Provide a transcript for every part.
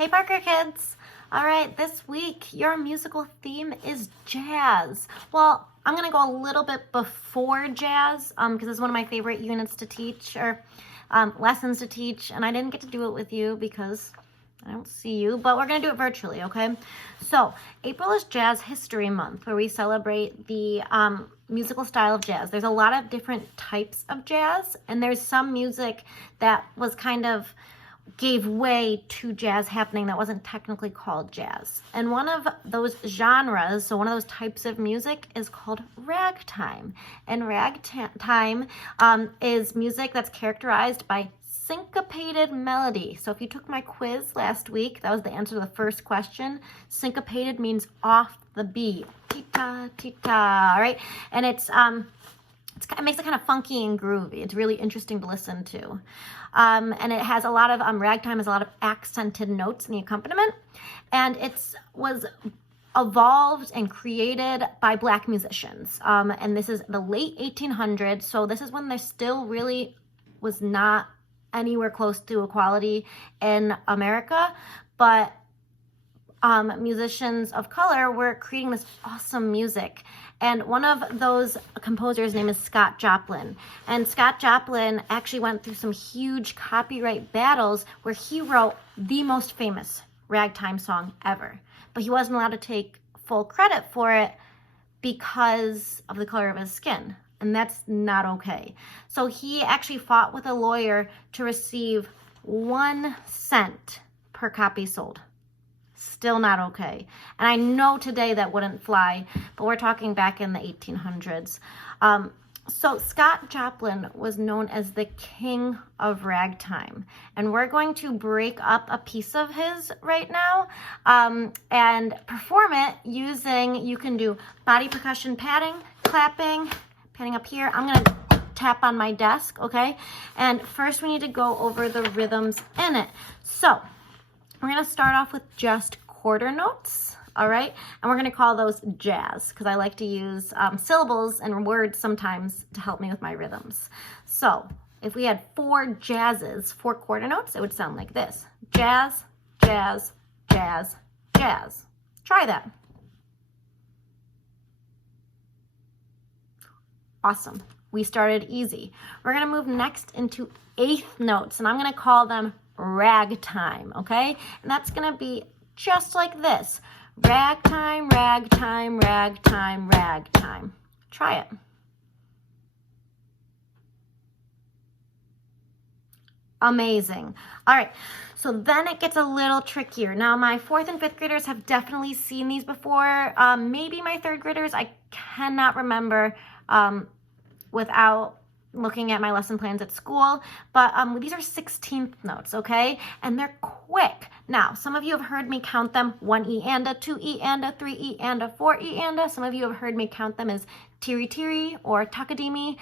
Hey Parker kids! All right, this week your musical theme is jazz. Well, I'm gonna go a little bit before jazz because it's one of my favorite units to teach or lessons to teach, and I didn't get to do it with you because I don't see you, but we're gonna do it virtually, okay? So April is Jazz History Month, where we celebrate the musical style of jazz. There's a lot of different types of jazz, and there's some music that was kind of gave way to jazz happening that wasn't technically called jazz. And one of those genres, so one of those types of music is called ragtime. And ragtime is music that's characterized by syncopated melody. So if you took my quiz last week, that was the answer to the first question. Syncopated means off the beat. Tita, tita, right? And it makes it kind of funky and groovy. It's really interesting to listen to. And it has a lot of, ragtime has a lot of accented notes in the accompaniment. And it was evolved and created by Black musicians. And this is the late 1800s. So this is when there still really was not anywhere close to equality in America. But musicians of color were creating this awesome music. And one of those composers' name is Scott Joplin. And Scott Joplin actually went through some huge copyright battles where he wrote the most famous ragtime song ever. But he wasn't allowed to take full credit for it because of the color of his skin. And that's not okay. So he actually fought with a lawyer to receive 1 cent per copy sold. Still not okay. And I know today that wouldn't fly, but we're talking back in the 1800s. So Scott Joplin was known as the king of ragtime. And we're going to break up a piece of his right now and perform it using, you can do body percussion padding, clapping, patting up here. I'm going to tap on my desk, okay? And first we need to go over the rhythms in it. So we're going to start off with just quarter notes, all right? And we're going to call those jazz because I like to use syllables and words sometimes to help me with my rhythms. So if we had 4 jazzes, 4 quarter notes, it would sound like this. Jazz, jazz, jazz, jazz. Try that. Awesome. We started easy. We're going to move next into 8th notes, and I'm going to call them ragtime, okay? And that's going to be just like this. Ragtime, ragtime, ragtime, ragtime. Try it. Amazing. All right, so then it gets a little trickier. Now, my 4th and 5th graders have definitely seen these before. Maybe my 3rd graders, I cannot remember without looking at my lesson plans at school, but these are 16th notes, okay? And they're quick. Now, some of you have heard me count them 1 E and a, 2 E and a, 3 E and a, 4 E and a. Some of you have heard me count them as tiri tiri or takadimi.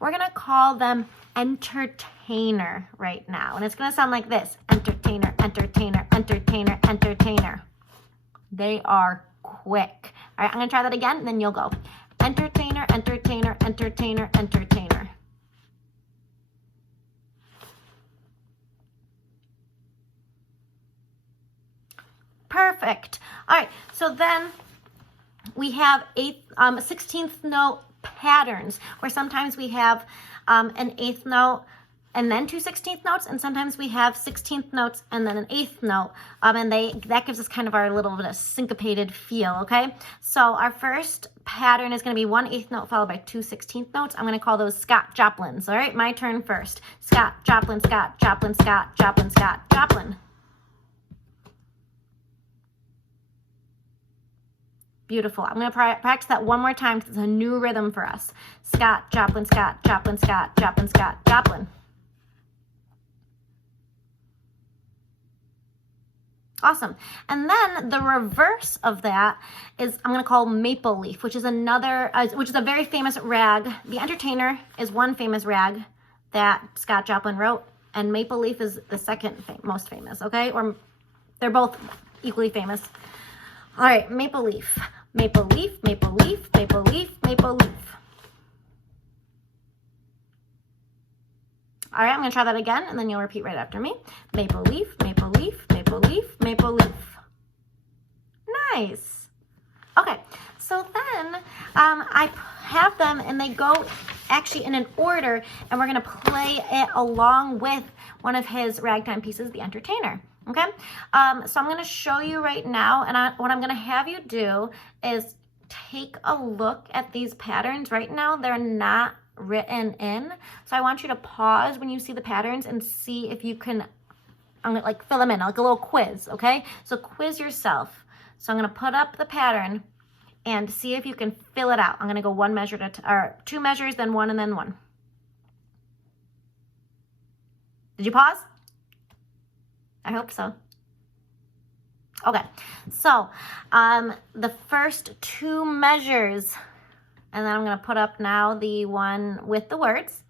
We're gonna call them entertainer right now. And it's gonna sound like this. Entertainer, entertainer, entertainer, entertainer. They are quick. All right, I'm gonna try that again, and then you'll go. Entertainer, entertainer, entertainer, entertainer. Perfect. All right, so then we have 16th note patterns, where sometimes we have an 8th note and then 2 16th notes, and sometimes we have 16th notes and then an 8th note, and that gives us kind of our little bit of syncopated feel, okay? So our first pattern is going to be 1 8th note followed by 2 16th notes. I'm going to call those Scott Joplins, all right? My turn first. Scott, Joplin, Scott, Joplin, Scott, Joplin, Scott, Joplin. Beautiful. I'm going to practice that one more time because it's a new rhythm for us. Scott, Joplin, Scott, Joplin, Scott, Joplin, Scott, Joplin. Awesome. And then the reverse of that is I'm going to call Maple Leaf, which is a very famous rag. The Entertainer is one famous rag that Scott Joplin wrote, and Maple Leaf is the second most famous, okay? Or they're both equally famous. All right, Maple Leaf. Maple Leaf, Maple Leaf, Maple Leaf, Maple Leaf. All right, I'm going to try that again, and then you'll repeat right after me. Maple leaf, maple leaf, maple leaf, maple leaf. Nice. Okay, so then I have them, and they go actually in an order, and we're going to play it along with one of his ragtime pieces, The Entertainer. Okay, so I'm going to show you right now, and what I'm going to have you do is take a look at these patterns. Right now, they're not written in, so I want you to pause when you see the patterns and see if you can, I'm gonna like fill them in, like a little quiz, okay? So quiz yourself. So I'm gonna put up the pattern and see if you can fill it out. I'm gonna go one measure or two measures, then one, and then one. Did you pause? I hope so. Okay, so the first two measures, and then I'm going to put up now the one with the words.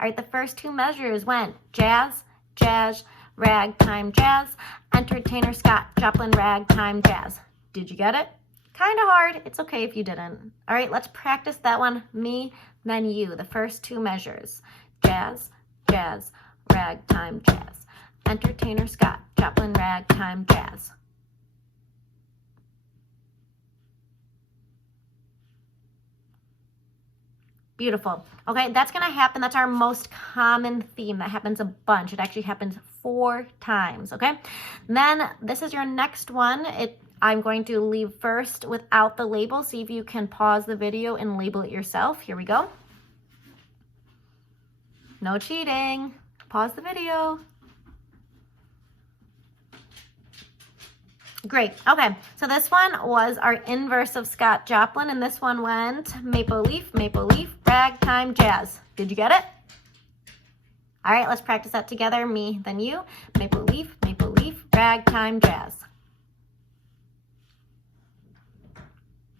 All right, the first two measures went jazz, jazz, ragtime, jazz, entertainer, Scott, Joplin, ragtime, jazz. Did you get it? Kind of hard. It's okay if you didn't. All right, let's practice that one. Me, then you. The first two measures. Jazz, jazz, ragtime, jazz. Entertainer, Scott, Joplin, ragtime, jazz. Beautiful. Okay, that's going to happen. That's our most common theme. That happens a bunch. It actually happens 4 times, okay? Then this is your next one. I'm going to leave first without the label. See if you can pause the video and label it yourself. Here we go. No cheating. Pause the video. Great. Okay, so this one was our inverse of Scott Joplin, and this one went maple leaf, ragtime, jazz. Did you get it? All right, let's practice that together. Me, then you. Maple leaf, ragtime, jazz.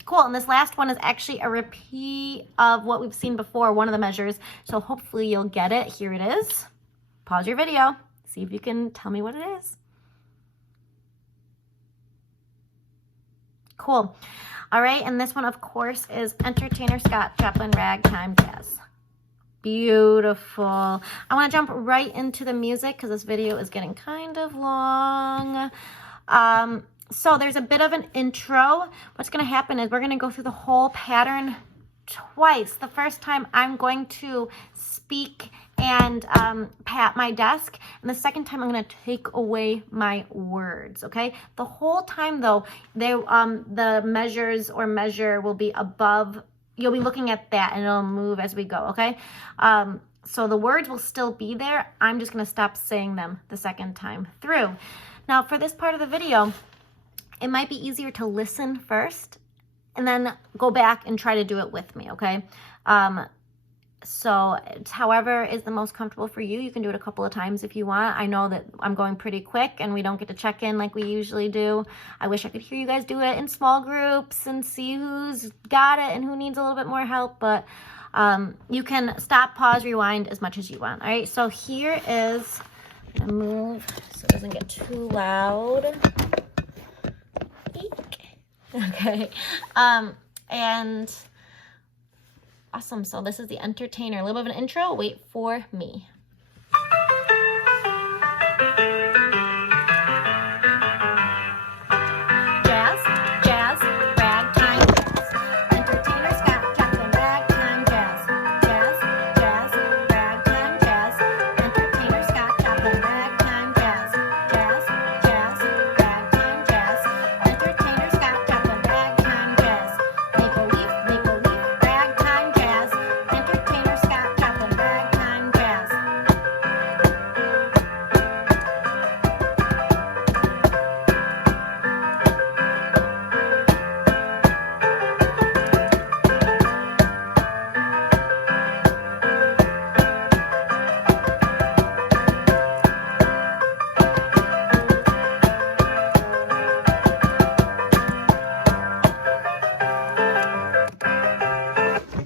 Cool, and this last one is actually a repeat of what we've seen before, one of the measures, so hopefully you'll get it. Here it is. Pause your video. See if you can tell me what it is. Cool. All right, and this one, of course, is Entertainer, Scott, Joplin, ragtime, jazz. Beautiful. I want to jump right into the music because this video is getting kind of long. So there's a bit of an intro. What's going to happen is we're going to go through the whole pattern twice. The first time I'm going to speak and pat my desk, and the second time I'm going to take away my words, okay? The whole time, though, the measures or measure will be above. You'll be looking at that, and it'll move as we go, okay? So the words will still be there. I'm just going to stop saying them the second time through. Now, for this part of the video, it might be easier to listen first and then go back and try to do it with me, okay? So however is the most comfortable for you. You can do it a couple of times if you want. I know that I'm going pretty quick and we don't get to check in like we usually do. I wish I could hear you guys do it in small groups and see who's got it and who needs a little bit more help, but you can stop, pause, rewind as much as you want. All right, so here is, I'm gonna move so it doesn't get too loud. Eek. Okay, and awesome. So this is The Entertainer. A little bit of an intro. Wait for me. Jazz, jazz, ragtime, jazz. Entertainer, Scott, Joplin, ragtime, jazz. Jazz, jazz, ragtime, jazz. Entertainer, Scott, Joplin, ragtime, jazz. Jazz, jazz, ragtime, jazz. Entertainer, Scott, Joplin, ragtime, jazz. Maple leaf, ragtime, jazz. Entertainer, Scott, Joplin, ragtime, jazz.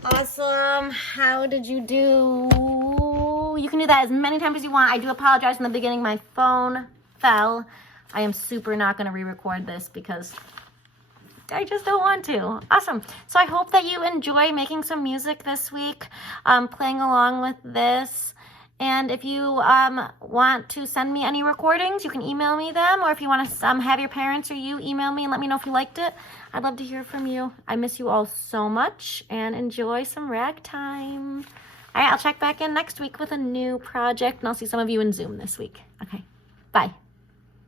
Awesome. How did you do? You can do that as many times as you want. I do apologize in the beginning. My phone fell. I am super not going to re-record this because I just don't want to. Awesome. So I hope that you enjoy making some music this week, playing along with this. And if you want to send me any recordings, you can email me them. Or if you want to have your parents or you email me and let me know if you liked it, I'd love to hear from you. I miss you all so much, and enjoy some ragtime. All right, I'll check back in next week with a new project, and I'll see some of you in Zoom this week. Okay, bye.